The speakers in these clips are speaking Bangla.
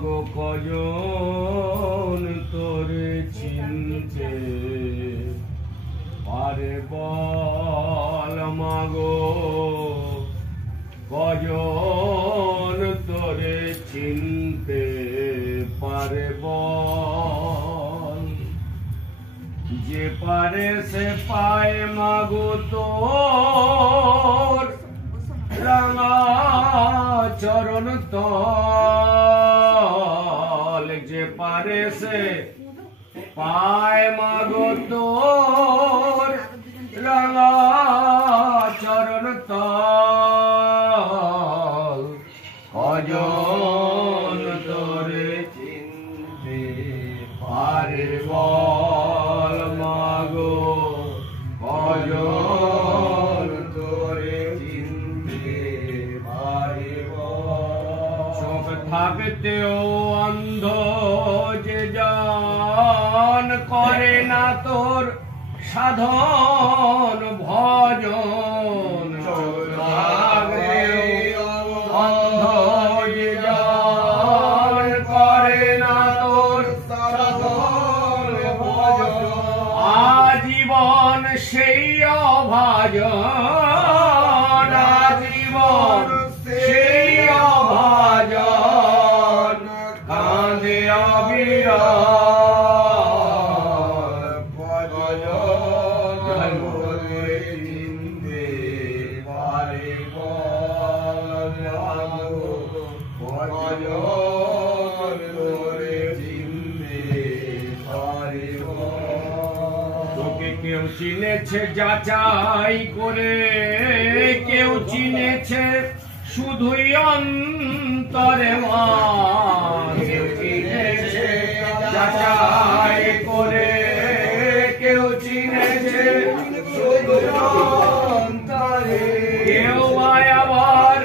মাগো কজন তোরে চিনতে পারে বল মাগো কজন তোরে চিনতে পারে বল যে পারে সে পায় মাগো তোর রাঙা চরণ তল যে পারে সে পায় মাগো তোর রাঙা চরণ তল কজন তোরে চিনতে পারে বল মাগো কজন তোরে চিনতে পারে বল চোখ থাকতেও অন্ধ যে জন করে না তোর সাধন ভজন অন্ধ যে জন করে না তোর সাধন ভজন আজীবন সেই অভাজন আজীবন সেই অভাজন কাঁদে অবিরল কেউ চিনেছে যাচাই করে কেউ চিনেছে শুধুই অন্তরে কেউ চিনেছে যাচাই করে কেউ চিনেছে শুধুই অন্তরে কেউ আবার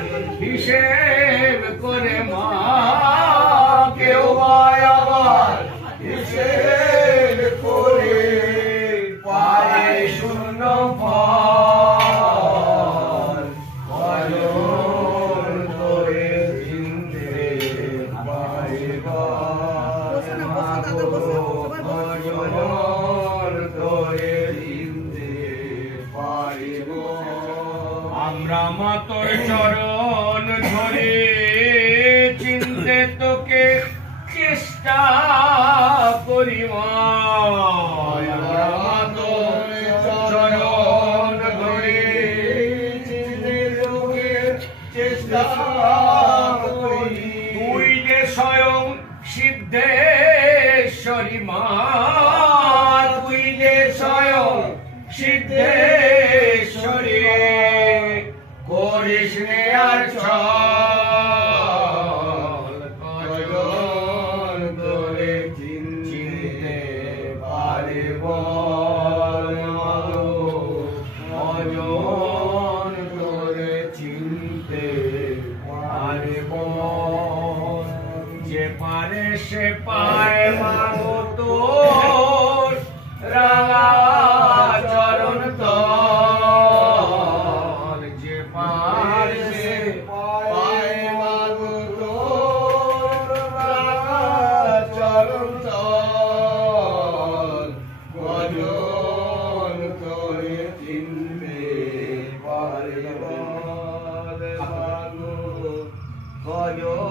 হিসেব করে মা কেউ আবার হিসেব করে শূন্য ফল কজন তোরে চিনতে পারে কজন তোরে চিনতে পারে আমরা মাতর চরণ ধরে চিনতে তোকে চেষ্টা করি চরণ ধরে চেষ্টা করি তুই যে স্বয়ং সিদ্ধেশ্বরী মা তুই যে স্বয়ং সিদ্ধেশ্বরী করিস নে আর ছল কজন তোরে চিনতে পারে বল কজন তোরে চিনতে পারে বল যে পারে সে পায় মাগো তোর রাঙা চরণ তল যে পারে সে পায় মাগো তোর রাঙা চরণ তল কজন তোরে চিনতে পারে বল মাগো কজন